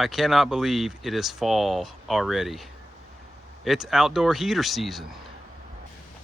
I cannot believe it is fall already. It's outdoor heater season.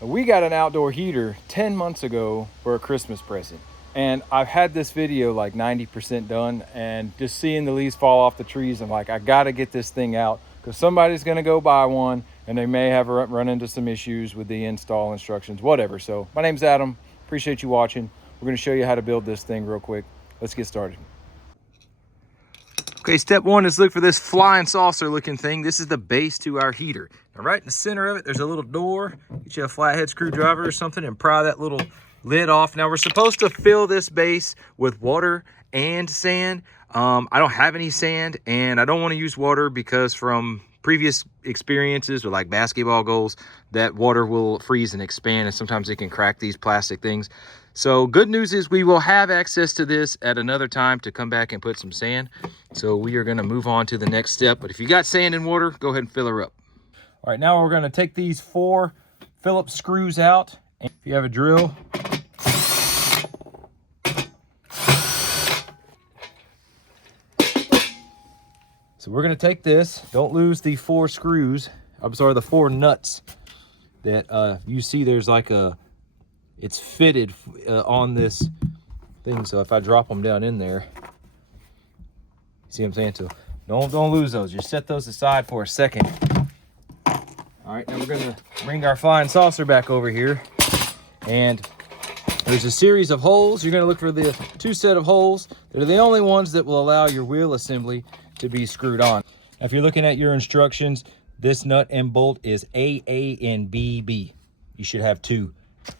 We got an outdoor heater 10 months ago for a Christmas present. And I've had this video like 90% done, and just seeing the leaves fall off the trees, I'm like, I gotta get this thing out because somebody's gonna go buy one and they may have run into some issues with the install instructions, whatever. So my name's Adam, appreciate you watching. We're gonna show you how to build this thing real quick. Let's get started. Okay, step one is look for this flying saucer looking thing. This is the base to our heater. Now, right in the center of it, there's a little door. Get you a flathead screwdriver or something and pry that little lid off. Now, we're supposed to fill this base with water and sand. I don't have any sand, and I don't want to use water because from previous experiences with like basketball goals, that water will freeze and expand, and sometimes it can crack these plastic things. So good news is we will have access to this at another time to come back and put some sand. So we are gonna move on to the next step. But if you got sand and water, go ahead and fill her up. All right, now we're gonna take these 4 Phillips screws out. And if you have a drill, so we're gonna take this, don't lose the 4 screws, I'm sorry, the 4 nuts that you see there's like it's fitted on this thing. So if I drop them down in there, see what I'm saying? So don't lose those. Just set those aside for a second. All right, now we're gonna bring our flying saucer back over here. And there's a series of holes. You're gonna look for the 2 set of holes. They're the only ones that will allow your wheel assembly to be screwed on. Now, if you're looking at your instructions, this nut and bolt is AA and BB. You should have 2.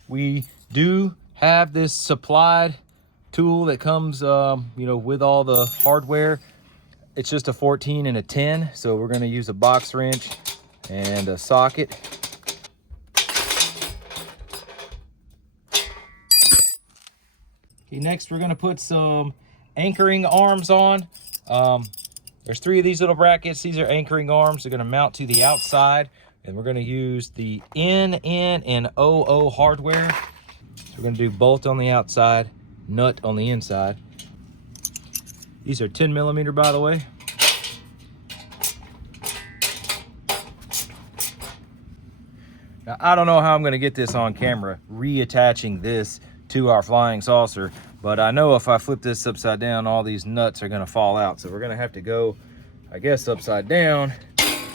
We do have this supplied tool that comes, with all the hardware. It's just a 14 and a 10. So we're gonna use a box wrench and a socket. Okay, next we're gonna put some anchoring arms on. There's 3 of these little brackets. These are anchoring arms. They're gonna mount to the outside, and we're gonna use the NN and OO hardware. So we're gonna do bolt on the outside, nut on the inside. These are 10 millimeter, by the way. Now, I don't know how I'm gonna get this on camera, reattaching this to our flying saucer, but I know if I flip this upside down, all these nuts are gonna fall out. So we're gonna have to go, I guess, upside down,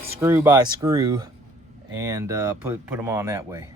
screw by screw, and put them on that way.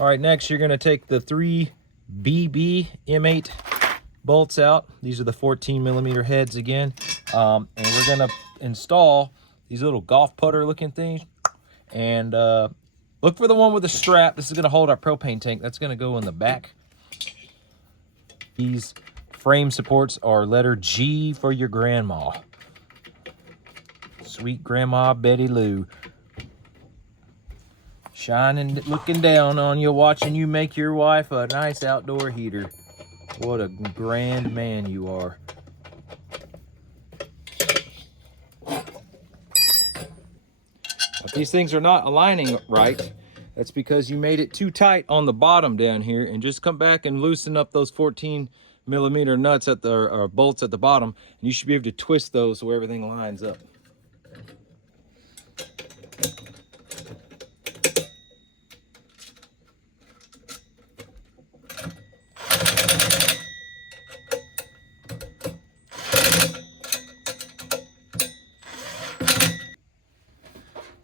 All right, next you're gonna take the 3 BB M8 bolts out. These are the 14 millimeter heads again. And we're gonna install these little golf putter looking things. And look for the one with the strap. This is gonna hold our propane tank. That's gonna go in the back. These frame supports are letter G for your grandma. Sweet Grandma Betty Lou. Shining, looking down on you, watching you make your wife a nice outdoor heater. What a grand man you are. If these things are not aligning right, that's because you made it too tight on the bottom down here, and just come back and loosen up those 14 millimeter nuts at the bolts at the bottom, and you should be able to twist those so everything lines up.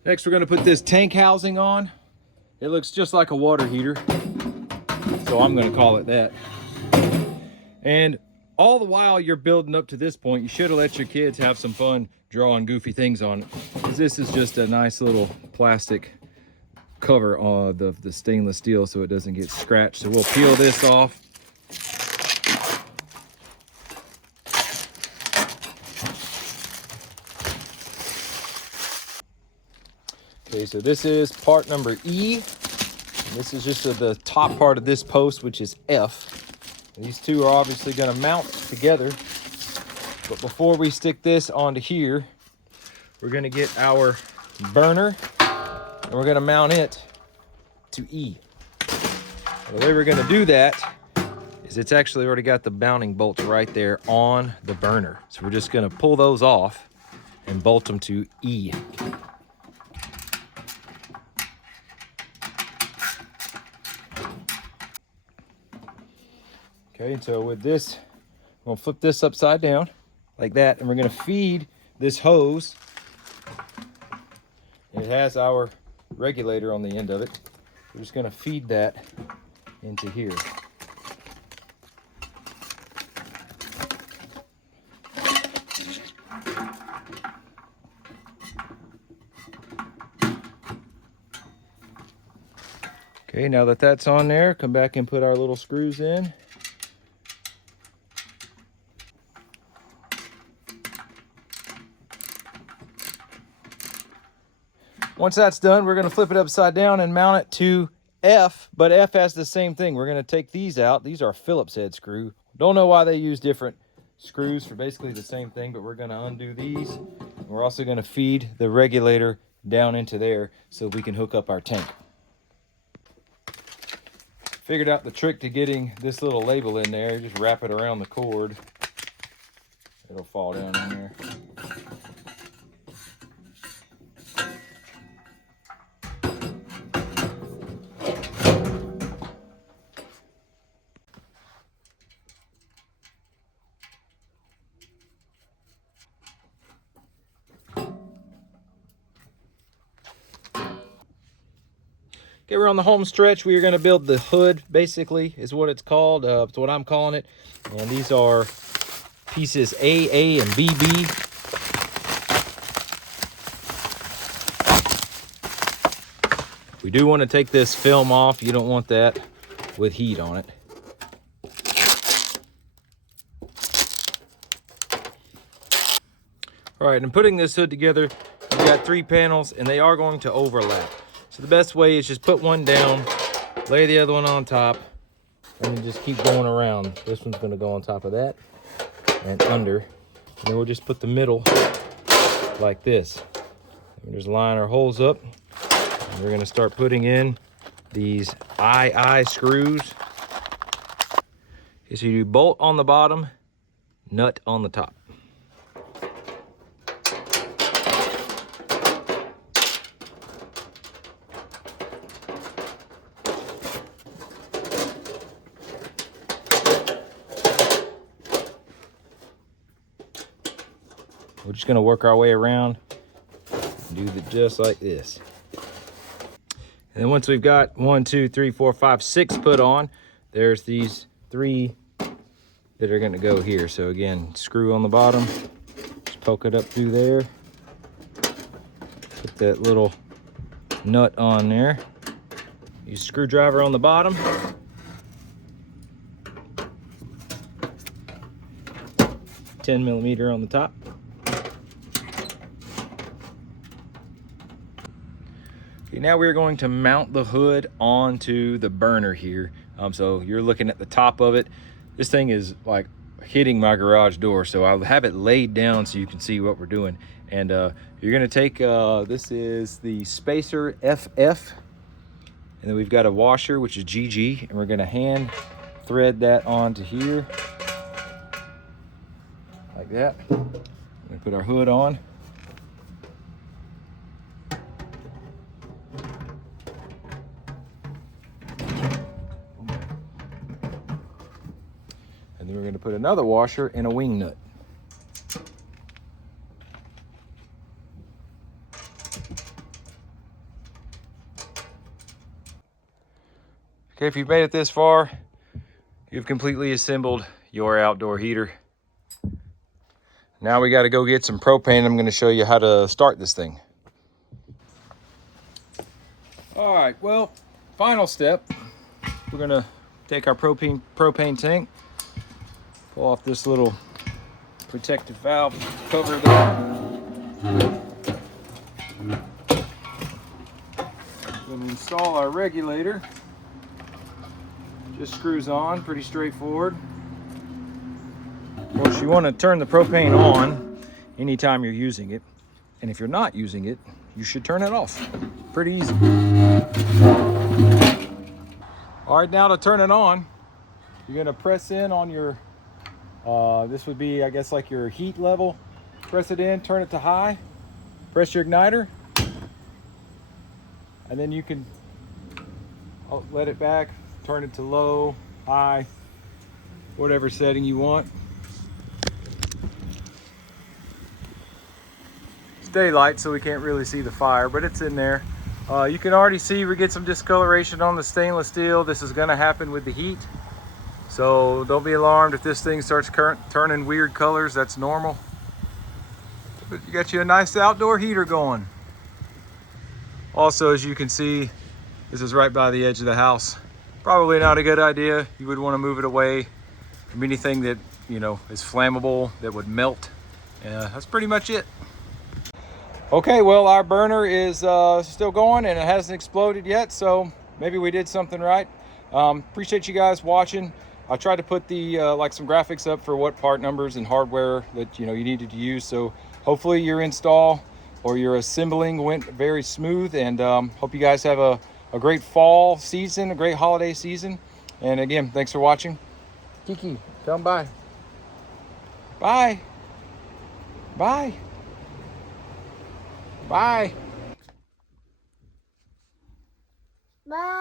Next, we're gonna put this tank housing on. It looks just like a water heater, so I'm gonna call it that. And all the while you're building up to this point, you should have let your kids have some fun drawing goofy things on it, because this is just a nice little plastic cover on the stainless steel so it doesn't get scratched. So we'll peel this off. Okay, so this is part number E. And this is just the top part of this post, which is F. And these two are obviously going to mount together. But before we stick this onto here, we're going to get our burner and we're going to mount it to E. And the way we're going to do that is it's actually already got the mounting bolts right there on the burner. So we're just going to pull those off and bolt them to E. Okay, so with this, I'm gonna flip this upside down like that, and we're gonna feed this hose. It has our regulator on the end of it. We're just gonna feed that into here. Okay, now that that's on there, come back and put our little screws in. Once that's done, we're going to flip it upside down and mount it to F, but F has the same thing. We're going to take these out. These are Phillips head screw. Don't know why they use different screws for basically the same thing, but we're going to undo these. We're also going to feed the regulator down into there so we can hook up our tank. Figured out the trick to getting this little label in there. Just wrap it around the cord. It'll fall down in there. Okay, we're on the home stretch. We are going to build the hood, basically, is what it's called. It's what I'm calling it. And these are pieces A, and B. We do want to take this film off. You don't want that with heat on it. All right, and putting this hood together, we've got 3 panels, and they are going to overlap. So the best way is just put one down, lay the other one on top, and then just keep going around. This one's gonna go on top of that and under. And then we'll just put the middle like this. And just line our holes up. And we're gonna start putting in these I screws. Okay, so you do bolt on the bottom, nut on the top. We're just gonna work our way around and do it just like this. And then once we've got 1, 2, 3, 4, 5, 6 put on, there's these 3 that are gonna go here. So again, screw on the bottom, just poke it up through there. Put that little nut on there. Use a screwdriver on the bottom. $10mm on the top. Okay, now we're going to mount the hood onto the burner here. So you're looking at the top of it. This thing is like hitting my garage door, so I'll have it laid down so you can see what we're doing. And you're gonna take, this is the spacer FF, and then we've got a washer, which is GG, and we're gonna hand thread that onto here, like that. We're gonna put our hood on. And then we're going to put another washer and a wing nut. Okay, if you've made it this far, you've completely assembled your outdoor heater. Now we got to go get some propane. I'm going to show you how to start this thing. All right, well, final step. We're going to take our propane tank, pull off this little protective valve cover there. Gonna install our regulator. Just screws on, pretty straightforward. Of course, you want to turn the propane on anytime you're using it. And if you're not using it, you should turn it off. Pretty easy. All right, now to turn it on, you're gonna press in on your, this would be, I guess, like your heat level. Press it in, turn it to high, press your igniter, and then you can let it back, turn it to low, high, whatever setting you want. It's daylight, so we can't really see the fire, but it's in there. You can already see we get some discoloration on the stainless steel. This is gonna happen with the heat. So don't be alarmed if this thing starts turning weird colors, that's normal. But you got you a nice outdoor heater going. Also, as you can see, this is right by the edge of the house. Probably not a good idea. You would want to move it away from anything that, you know, is flammable, that would melt. That's pretty much it. Okay, well, our burner is still going and it hasn't exploded yet, so maybe we did something right. Appreciate you guys watching. I tried to put the like some graphics up for what part numbers and hardware that you needed to use. So hopefully your install or your assembling went very smooth, and hope you guys have a great fall season, a great holiday season. And again, thanks for watching. Kiki, tell them bye. Bye. Bye. Bye. Bye.